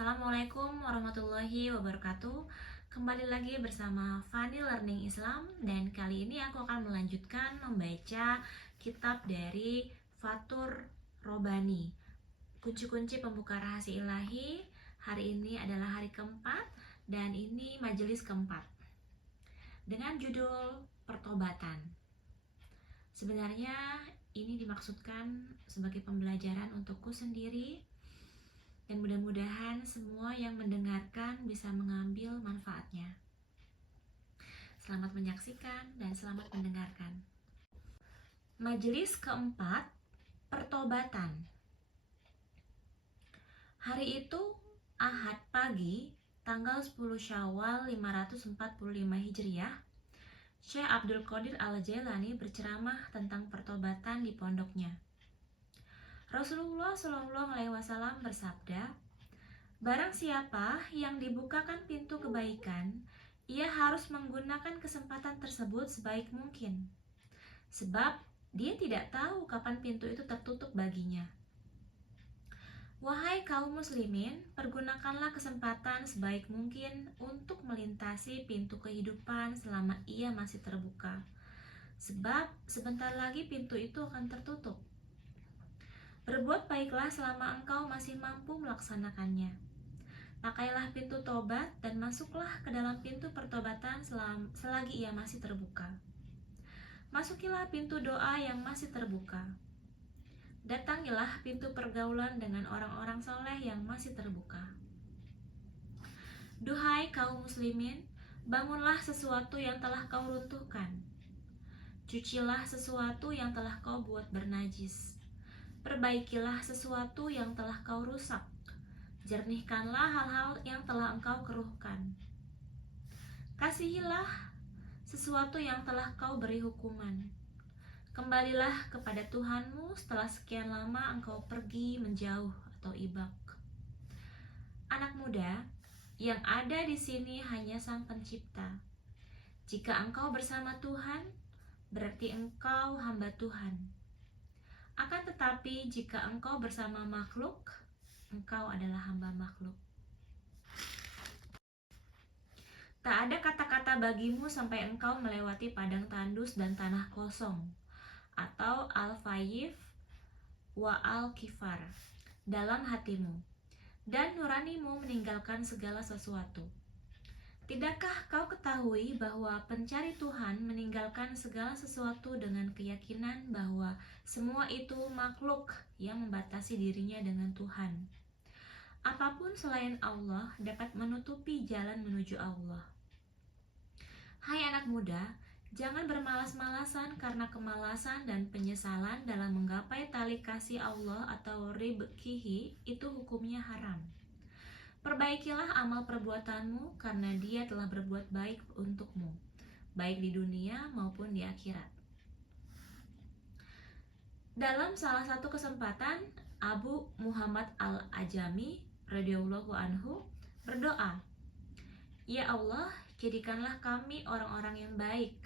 Assalamualaikum warahmatullahi wabarakatuh. Kembali lagi bersama Fani Learning Islam. Dan kali ini aku akan melanjutkan membaca kitab dari Fathur Robani, Kunci-kunci pembuka rahasia ilahi. Hari ini adalah hari keempat dan ini majelis keempat dengan judul Pertobatan. Sebenarnya ini dimaksudkan sebagai pembelajaran untukku sendiri, dan mudah-mudahan semua yang mendengarkan bisa mengambil manfaatnya. Selamat menyaksikan dan selamat mendengarkan. Majelis keempat, Pertobatan. Hari itu, Ahad pagi, tanggal 10 Syawal 545 Hijriah, Syekh Abdul Qadir Al-Jailani berceramah tentang pertobatan di pondoknya. Rasulullah Shallallahu Alaihi Wasallam bersabda, "Barang siapa yang dibukakan pintu kebaikan, ia harus menggunakan kesempatan tersebut sebaik mungkin, sebab dia tidak tahu kapan pintu itu tertutup baginya. Wahai kaum muslimin, pergunakanlah kesempatan sebaik mungkin untuk melintasi pintu kehidupan selama ia masih terbuka, sebab sebentar lagi pintu itu akan tertutup. Berbuat baiklah selama engkau masih mampu melaksanakannya. Pakailah pintu tobat dan masuklah ke dalam pintu pertobatan selagi ia masih terbuka. Masukilah pintu doa yang masih terbuka. Datangilah pintu pergaulan dengan orang-orang soleh yang masih terbuka. Duhai kaum muslimin, bangunlah sesuatu yang telah kau runtuhkan. Cucilah sesuatu yang telah kau buat bernajis. Perbaikilah sesuatu yang telah kau rusak. Jernihkanlah hal-hal yang telah engkau keruhkan. Kasihilah sesuatu yang telah kau beri hukuman. Kembalilah kepada Tuhanmu setelah sekian lama engkau pergi menjauh atau ibak. Anak muda, yang ada di sini hanya Sang Pencipta. Jika engkau bersama Tuhan, berarti engkau hamba Tuhan. Akan tetapi jika engkau bersama makhluk, engkau adalah hamba makhluk. Tak ada kata-kata bagimu sampai engkau melewati padang tandus dan tanah kosong, atau al-fayif wa al-kifar dalam hatimu, dan nuranimu meninggalkan segala sesuatu. Tidakkah kau ketahui bahwa pencari Tuhan meninggalkan segala sesuatu dengan keyakinan bahwa semua itu makhluk yang membatasi dirinya dengan Tuhan? Apapun selain Allah dapat menutupi jalan menuju Allah. Hai anak muda, jangan bermalas-malasan karena kemalasan dan penyesalan dalam menggapai tali kasih Allah atau ribkihi, itu hukumnya haram. Perbaikilah amal perbuatanmu karena Dia telah berbuat baik untukmu, baik di dunia maupun di akhirat." Dalam salah satu kesempatan, Abu Muhammad Al-Ajami radhiyallahu anhu berdoa, "Ya Allah, jadikanlah kami orang-orang yang baik."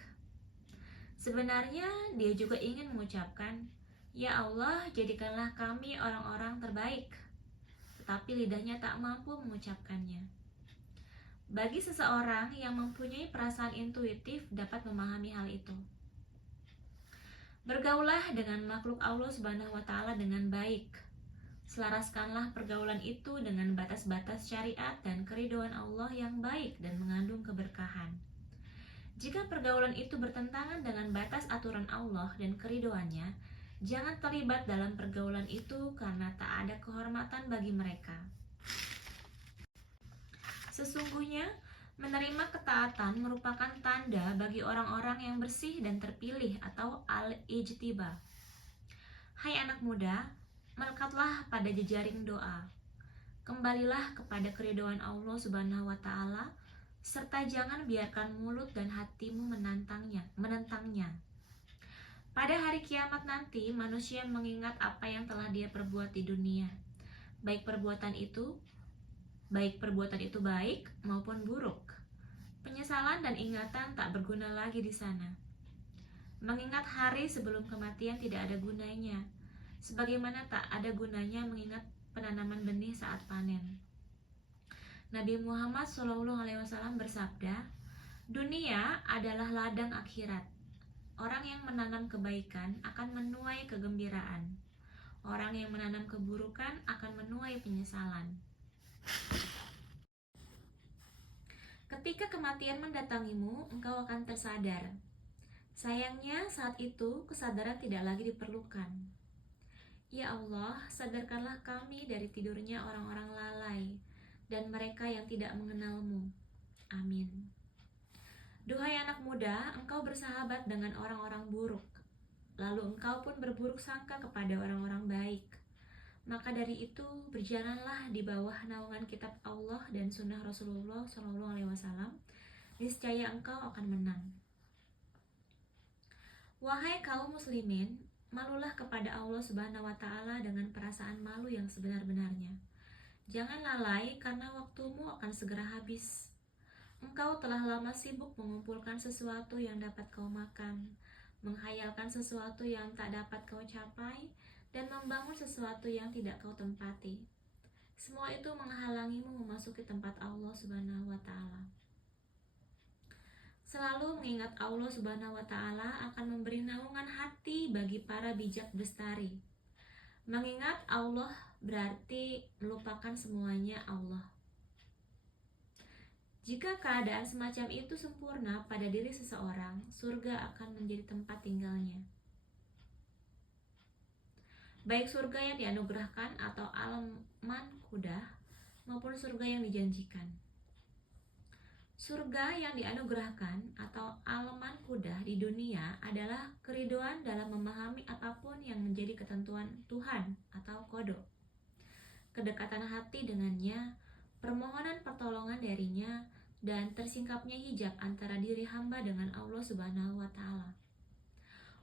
Sebenarnya dia juga ingin mengucapkan, "Ya Allah, jadikanlah kami orang-orang terbaik." Tetapi lidahnya tak mampu mengucapkannya. Bagi seseorang yang mempunyai perasaan intuitif dapat memahami hal itu. Bergaulah dengan makhluk Allah Subhanahu wa Ta'ala dengan baik. Selaraskanlah pergaulan itu dengan batas-batas syariat dan keridhaan Allah yang baik dan mengandung keberkahan. Jika pergaulan itu bertentangan dengan batas aturan Allah dan keridhaannya, jangan terlibat dalam pergaulan itu karena tak ada kehormatan bagi mereka. Sesungguhnya, menerima ketaatan merupakan tanda bagi orang-orang yang bersih dan terpilih atau al-ijtiba. Hai anak muda, melekatlah pada jejaring doa. Kembalilah kepada keridhaan Allah Subhanahu wa Ta'ala, serta jangan biarkan mulut dan hatimu menentangnya. Pada hari kiamat nanti, manusia mengingat apa yang telah dia perbuat di dunia, baik perbuatan itu baik maupun buruk. Penyesalan dan ingatan tak berguna lagi di sana. Mengingat hari sebelum kematian tidak ada gunanya, sebagaimana tak ada gunanya mengingat penanaman benih saat panen. Nabi Muhammad SAW bersabda, dunia adalah ladang akhirat. Orang yang menanam kebaikan akan menuai kegembiraan. Orang yang menanam keburukan akan menuai penyesalan. Ketika kematian mendatangimu, engkau akan tersadar. Sayangnya saat itu kesadaran tidak lagi diperlukan. Ya Allah, sadarkanlah kami dari tidurnya orang-orang lalai dan mereka yang tidak mengenal-Mu. Amin. Duhai anak muda, engkau bersahabat dengan orang-orang buruk, lalu engkau pun berburuk sangka kepada orang-orang baik. Maka dari itu, berjalanlah di bawah naungan kitab Allah dan sunnah Rasulullah SAW. Niscaya engkau akan menang. Wahai kaum muslimin, malulah kepada Allah Subhanahu wa Ta'ala dengan perasaan malu yang sebenar-benarnya. Jangan lalai karena waktumu akan segera habis. Engkau telah lama sibuk mengumpulkan sesuatu yang dapat kau makan, menghayalkan sesuatu yang tak dapat kau capai, dan membangun sesuatu yang tidak kau tempati. Semua itu menghalangimu memasuki tempat Allah Subhanahu wa Ta'ala. Selalu mengingat Allah Subhanahu wa Ta'ala akan memberi naungan hati bagi para bijak bestari. Mengingat Allah berarti melupakan semuanya Allah. Jika keadaan semacam itu sempurna pada diri seseorang, surga akan menjadi tempat tinggalnya. Baik surga yang dianugerahkan atau alam mankudah maupun surga yang dijanjikan. Surga yang dianugerahkan atau alam mankudah di dunia adalah keriduan dalam memahami apapun yang menjadi ketentuan Tuhan atau qada. Kedekatan hati dengannya, permohonan pertolongan darinya, dan tersingkapnya hijab antara diri hamba dengan Allah Subhanahu wa Ta'ala.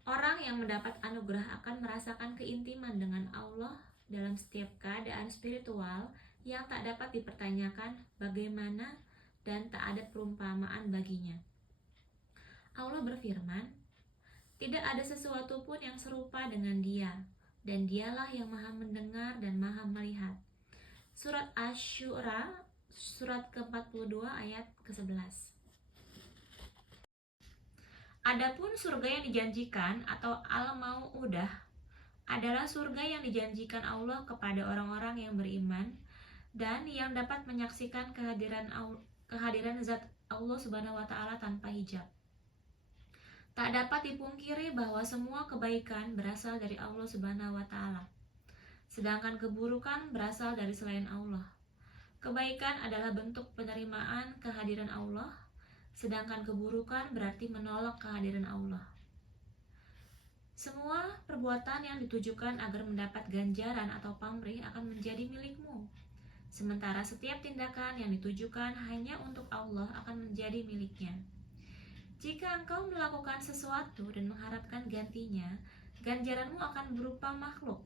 Orang yang mendapat anugerah akan merasakan keintiman dengan Allah dalam setiap keadaan spiritual yang tak dapat dipertanyakan bagaimana dan tak ada perumpamaan baginya. Allah berfirman, tidak ada sesuatu pun yang serupa dengan Dia, dan Dialah yang maha mendengar dan maha melihat. Surat Asy-Syu'ara, surat ke-42 ayat ke-11. Adapun surga yang dijanjikan atau al-mau'udah adalah surga yang dijanjikan Allah kepada orang-orang yang beriman dan yang dapat menyaksikan kehadiran zat Allah Subhanahu wa Ta'ala tanpa hijab. Tak dapat dipungkiri bahwa semua kebaikan berasal dari Allah Subhanahu wa Ta'ala, sedangkan keburukan berasal dari selain Allah. Kebaikan adalah bentuk penerimaan kehadiran Allah, sedangkan keburukan berarti menolak kehadiran Allah. Semua perbuatan yang ditujukan agar mendapat ganjaran atau pamrih akan menjadi milikmu, sementara setiap tindakan yang ditujukan hanya untuk Allah akan menjadi miliknya. Jika engkau melakukan sesuatu dan mengharapkan gantinya, ganjaranmu akan berupa makhluk.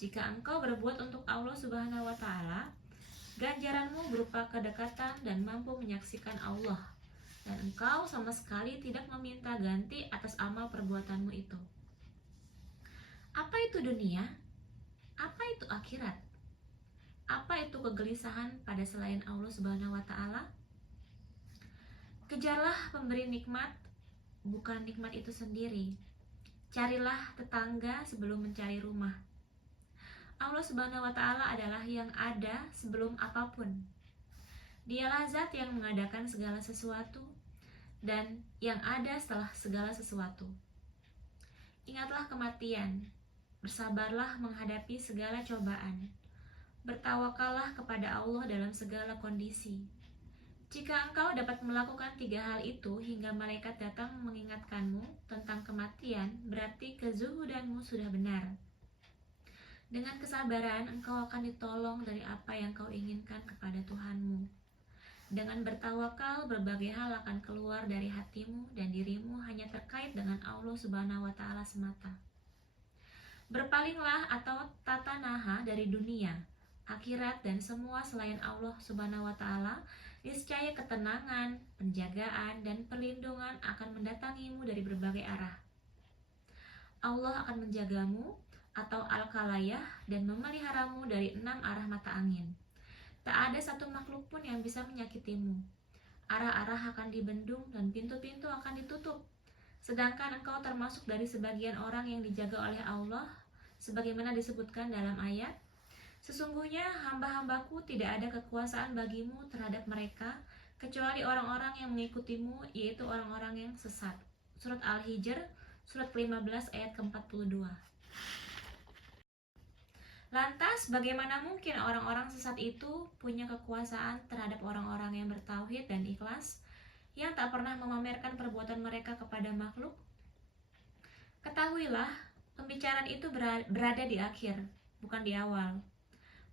Jika engkau berbuat untuk Allah Subhanahu wa Ta'ala, ganjaranmu berupa kedekatan dan mampu menyaksikan Allah, dan engkau sama sekali tidak meminta ganti atas amal perbuatanmu itu. Apa itu dunia? Apa itu akhirat? Apa itu kegelisahan pada selain Allah Subhanahu wa Ta'ala? Kejarlah pemberi nikmat, bukan nikmat itu sendiri. Carilah tetangga sebelum mencari rumah. Allah Subhanahu wa Ta'ala adalah yang ada sebelum apapun. Dialah zat yang mengadakan segala sesuatu dan yang ada setelah segala sesuatu. Ingatlah kematian, bersabarlah menghadapi segala cobaan, bertawakallah kepada Allah dalam segala kondisi. Jika engkau dapat melakukan 3 hal itu hingga malaikat datang mengingatkanmu tentang kematian, berarti kezuhudanmu sudah benar. Dengan kesabaran, engkau akan ditolong dari apa yang kau inginkan kepada Tuhanmu. Dengan bertawakal, berbagai hal akan keluar dari hatimu dan dirimu hanya terkait dengan Allah Subhanahu wa Ta'ala semata. Berpalinglah atau tatanaha dari dunia, akhirat, dan semua selain Allah Subhanahu wa Ta'ala. Niscaya ketenangan, penjagaan, dan perlindungan akan mendatangimu dari berbagai arah. Allah akan menjagamu atau al-kalayah dan memeliharamu dari 6 arah mata angin. Tak ada satu makhluk pun yang bisa menyakitimu. Arah-arah akan dibendung dan pintu-pintu akan ditutup. Sedangkan engkau termasuk dari sebagian orang yang dijaga oleh Allah, sebagaimana disebutkan dalam ayat, sesungguhnya hamba-hambaku tidak ada kekuasaan bagimu terhadap mereka, kecuali orang-orang yang mengikutimu, yaitu orang-orang yang sesat. Surat Al-Hijr, surat ke-15 ayat ke-42. Lantas, bagaimana mungkin orang-orang sesat itu punya kekuasaan terhadap orang-orang yang bertauhid dan ikhlas, yang tak pernah memamerkan perbuatan mereka kepada makhluk? Ketahuilah, pembicaraan itu berada di akhir, bukan di awal.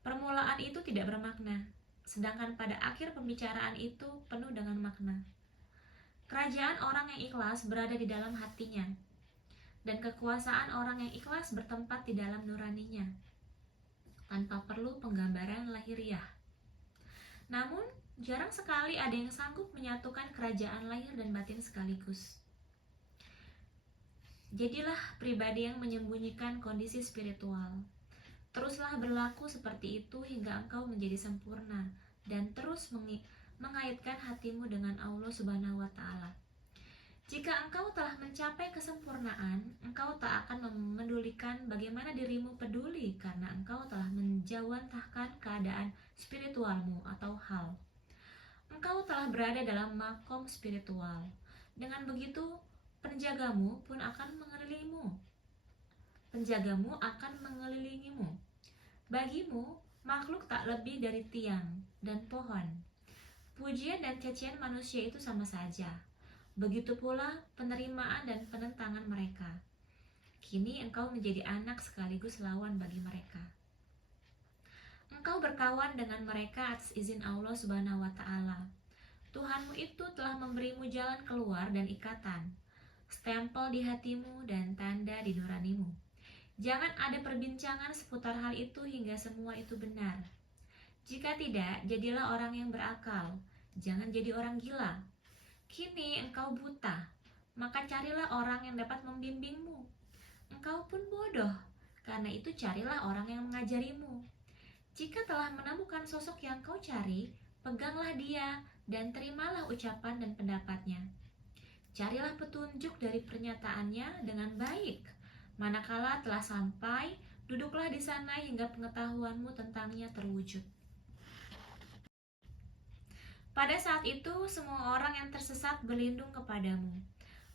Permulaan itu tidak bermakna, sedangkan pada akhir pembicaraan itu penuh dengan makna. Kerajaan orang yang ikhlas berada di dalam hatinya, dan kekuasaan orang yang ikhlas bertempat di dalam nuraninya, tanpa perlu penggambaran lahiriah. Namun, jarang sekali ada yang sanggup menyatukan kerajaan lahir dan batin sekaligus. Jadilah pribadi yang menyembunyikan kondisi spiritual. Teruslah berlaku seperti itu hingga engkau menjadi sempurna dan terus mengaitkan hatimu dengan Allah Subhanahu wa Ta'ala. Jika engkau telah mencapai kesempurnaan, engkau tak akan memedulikan bagaimana dirimu peduli karena engkau telah menjawantahkan keadaan spiritualmu atau hal. Engkau telah berada dalam makom spiritual. Dengan begitu, penjagamu pun akan mengelilingimu. Penjagamu akan mengelilingimu. Bagimu, makhluk tak lebih dari tiang dan pohon. Pujian dan cacian manusia itu sama saja. Begitu pula penerimaan dan penentangan mereka. Kini engkau menjadi anak sekaligus lawan bagi mereka. Engkau berkawan dengan mereka atas izin Allah Subhanahu wa Ta'ala. Tuhanmu itu telah memberimu jalan keluar dan ikatan, stempel di hatimu dan tanda di nuranimu. Jangan ada perbincangan seputar hal itu hingga semua itu benar. Jika tidak, jadilah orang yang berakal. Jangan jadi orang gila. Kini engkau buta, maka carilah orang yang dapat membimbingmu. Engkau pun bodoh, karena itu carilah orang yang mengajarimu. Jika telah menemukan sosok yang kau cari, peganglah dia dan terimalah ucapan dan pendapatnya. Carilah petunjuk dari pernyataannya dengan baik. Manakala telah sampai, duduklah di sana hingga pengetahuanmu tentangnya terwujud. Pada saat itu, semua orang yang tersesat berlindung kepadamu.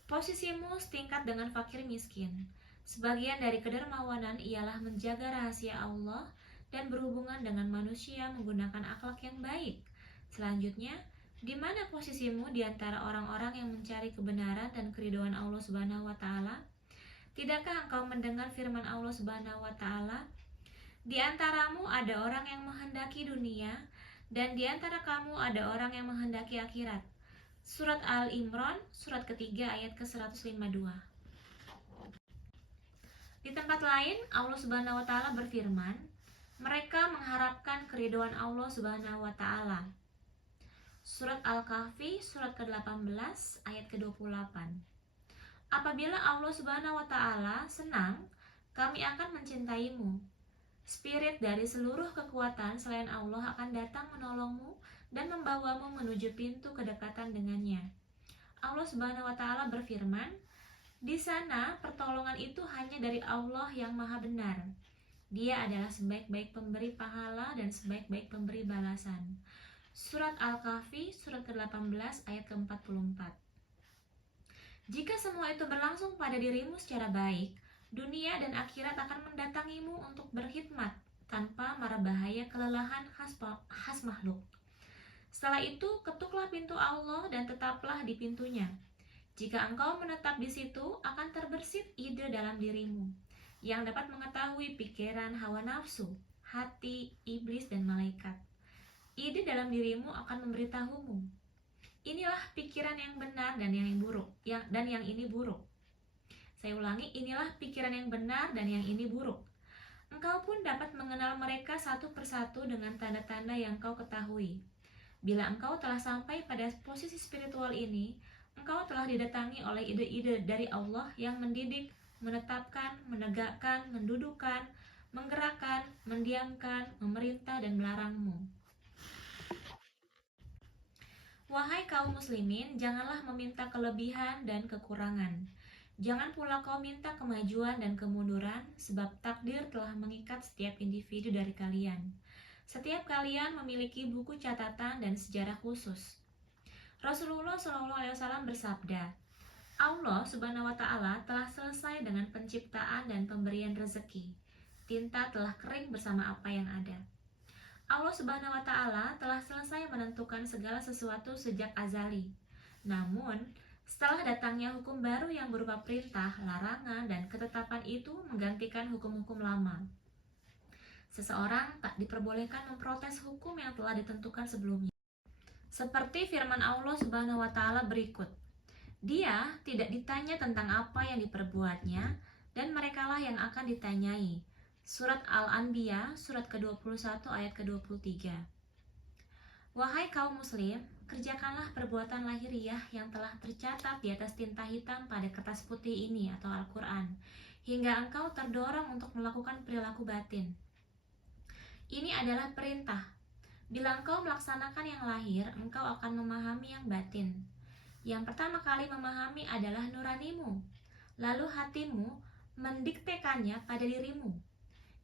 Posisimu setingkat dengan fakir miskin. Sebagian dari kedermawanan ialah menjaga rahasia Allah dan berhubungan dengan manusia menggunakan akhlak yang baik. Selanjutnya, di mana posisimu di antara orang-orang yang mencari kebenaran dan keridhaan Allah Subhanahu wa Ta'ala? Tidakkah engkau mendengar firman Allah Subhanahu wa Ta'ala? Di antaramu ada orang yang menghendaki dunia, dan di antara kamu ada orang yang menghendaki akhirat. Surat Al-Imran, surat ketiga ayat ke-152. Di tempat lain, Allah Subhanahu wa Ta'ala berfirman, mereka mengharapkan keridhaan Allah Subhanahu wa Ta'ala. Surat Al-Kahfi, surat ke-18 ayat ke-28. Apabila Allah Subhanahu wa Ta'ala senang, kami akan mencintaimu. Spirit dari seluruh kekuatan selain Allah akan datang menolongmu dan membawamu menuju pintu kedekatan dengannya. Allah Subhanahu wa Ta'ala berfirman, di sana pertolongan itu hanya dari Allah yang Maha Benar. Dia adalah sebaik-baik pemberi pahala dan sebaik-baik pemberi balasan. Surat Al-Kahfi, surat ke-18 ayat ke-44. Jika semua itu berlangsung pada dirimu secara baik, dunia dan akhirat akan mendatangimu untuk berkhidmat tanpa mara bahaya kelelahan khas makhluk. Setelah itu, ketuklah pintu Allah dan tetaplah di pintunya. Jika engkau menetap di situ, akan terbersit ide dalam dirimu yang dapat mengetahui pikiran hawa nafsu, hati, iblis, dan malaikat. Ide dalam dirimu akan memberitahumu, inilah pikiran yang benar dan yang buruk, dan yang ini buruk. Saya ulangi, inilah pikiran yang benar dan yang ini buruk. Engkau pun dapat mengenal mereka satu persatu dengan tanda-tanda yang kau ketahui. Bila engkau telah sampai pada posisi spiritual ini, engkau telah didatangi oleh ide-ide dari Allah yang mendidik, menetapkan, menegakkan, mendudukkan, menggerakkan, mendiamkan, memerintah, dan melarangmu. Wahai kaum muslimin, janganlah meminta kelebihan dan kekurangan. Jangan pula kau minta kemajuan dan kemunduran, sebab takdir telah mengikat setiap individu dari kalian. Setiap kalian memiliki buku catatan dan sejarah khusus. Rasulullah SAW bersabda, Allah Subhanahu wa Ta'ala telah selesai dengan penciptaan dan pemberian rezeki. Tinta telah kering bersama apa yang ada. Allah Subhanahu wa Ta'ala telah selesai menentukan segala sesuatu sejak azali. Namun, setelah datangnya hukum baru yang berupa perintah, larangan, dan ketetapan itu menggantikan hukum-hukum lama. Seseorang tak diperbolehkan memprotes hukum yang telah ditentukan sebelumnya. Seperti firman Allah Subhanahu wa Ta'ala berikut. Dia tidak ditanya tentang apa yang diperbuatnya, dan merekalah yang akan ditanyai. Surat Al-Anbiya, surat ke-21 ayat ke-23. Wahai kaum muslim, kerjakanlah perbuatan lahiriah yang telah tercatat di atas tinta hitam pada kertas putih ini atau Al-Quran, hingga engkau terdorong untuk melakukan perilaku batin. Ini adalah perintah. Bila engkau melaksanakan yang lahir, engkau akan memahami yang batin. Yang pertama kali memahami adalah nuranimu, lalu hatimu mendiktekannya pada dirimu.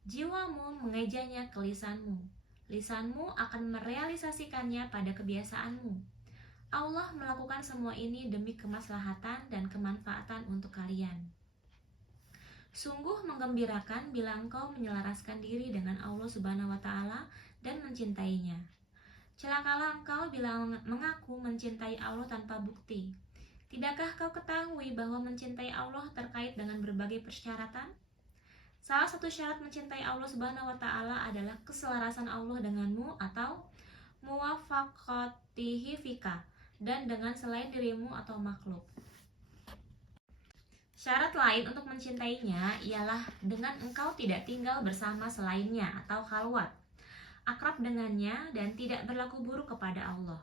Jiwamu mengejanya ke lisanmu. Lisanmu akan merealisasikannya pada kebiasaanmu. Allah melakukan semua ini demi kemaslahatan dan kemanfaatan untuk kalian. Sungguh menggembirakan bila engkau menyelaraskan diri dengan Allah Subhanahu wa Ta'ala dan mencintainya. Celakalah engkau bila mengaku mencintai Allah tanpa bukti. Tidakkah kau ketahui bahwa mencintai Allah terkait dengan berbagai persyaratan? Salah satu syarat mencintai Allah Subhanahu wa Ta'ala adalah keselarasan Allah denganmu atau muwafaqatihi fika, dan dengan selain dirimu atau makhluk. Syarat lain untuk mencintainya ialah dengan engkau tidak tinggal bersama selainnya atau khalwat, akrab dengannya, dan tidak berlaku buruk kepada Allah.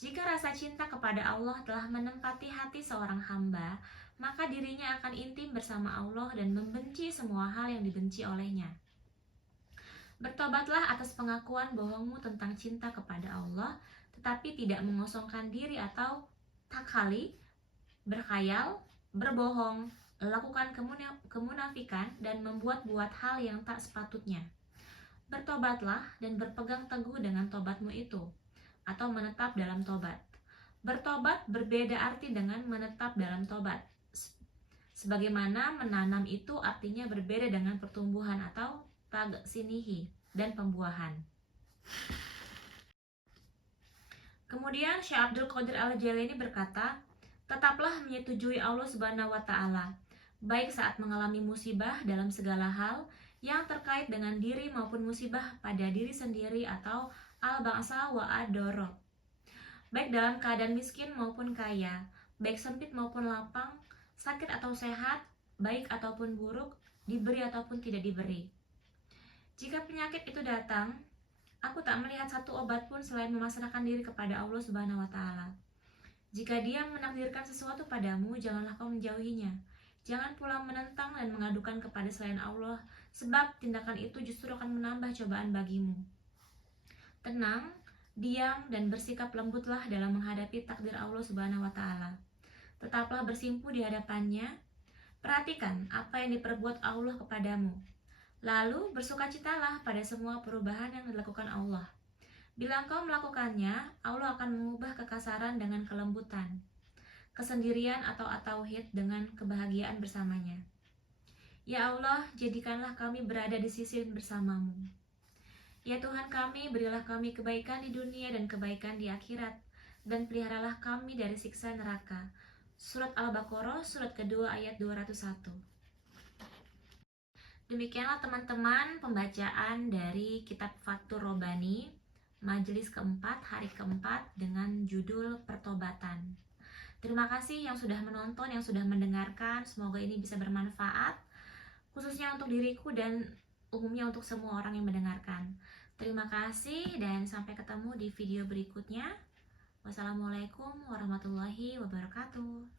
Jika rasa cinta kepada Allah telah menempati hati seorang hamba, maka dirinya akan intim bersama Allah dan membenci semua hal yang dibenci olehnya. Bertobatlah atas pengakuan bohongmu tentang cinta kepada Allah, tetapi tidak mengosongkan diri atau takhali, berkhayal, berbohong, melakukan kemunafikan, dan membuat-buat hal yang tak sepatutnya. Bertobatlah dan berpegang teguh dengan tobatmu itu, atau menetap dalam tobat. Bertobat berbeda arti dengan menetap dalam tobat. Sebagaimana menanam itu artinya berbeda dengan pertumbuhan atau tagsinihi dan pembuahan. Kemudian Syekh Abdul Qadir Al-Jailani berkata, tetaplah menyetujui Allah Subhanahu wa Ta'ala, baik saat mengalami musibah dalam segala hal yang terkait dengan diri maupun musibah pada diri sendiri atau al-ba'sa wa ad-doro, baik dalam keadaan miskin maupun kaya, baik sempit maupun lapang, sakit atau sehat, baik ataupun buruk, diberi ataupun tidak diberi. Jika penyakit itu datang, aku tak melihat satu obat pun selain memasrahkan diri kepada Allah Subhanahu wa Ta'ala. Jika Dia menakdirkan sesuatu padamu, janganlah kau menjauhinya. Jangan pula menentang dan mengadukan kepada selain Allah, sebab tindakan itu justru akan menambah cobaan bagimu. Tenang, diam, dan bersikap lembutlah dalam menghadapi takdir Allah Subhanahu wa Ta'ala. Tetaplah bersimpu di hadapannya. Perhatikan apa yang diperbuat Allah kepadamu. Lalu bersukacitalah pada semua perubahan yang dilakukan Allah. Bila engkau melakukannya, Allah akan mengubah kekasaran dengan kelembutan, kesendirian atau at-tauhid dengan kebahagiaan bersamanya. Ya Allah, jadikanlah kami berada di sisi bersamamu. Ya Tuhan kami, berilah kami kebaikan di dunia dan kebaikan di akhirat, dan peliharalah kami dari siksa neraka. Surat Al-Baqarah, surat kedua ayat 201. Demikianlah teman-teman pembacaan dari kitab Fathur Robani, majelis keempat, hari keempat, dengan judul Pertobatan. Terima kasih yang sudah menonton, yang sudah mendengarkan. Semoga ini bisa bermanfaat, khususnya untuk diriku dan umumnya untuk semua orang yang mendengarkan. Terima kasih dan sampai ketemu di video berikutnya. Wassalamualaikum warahmatullahi wabarakatuh.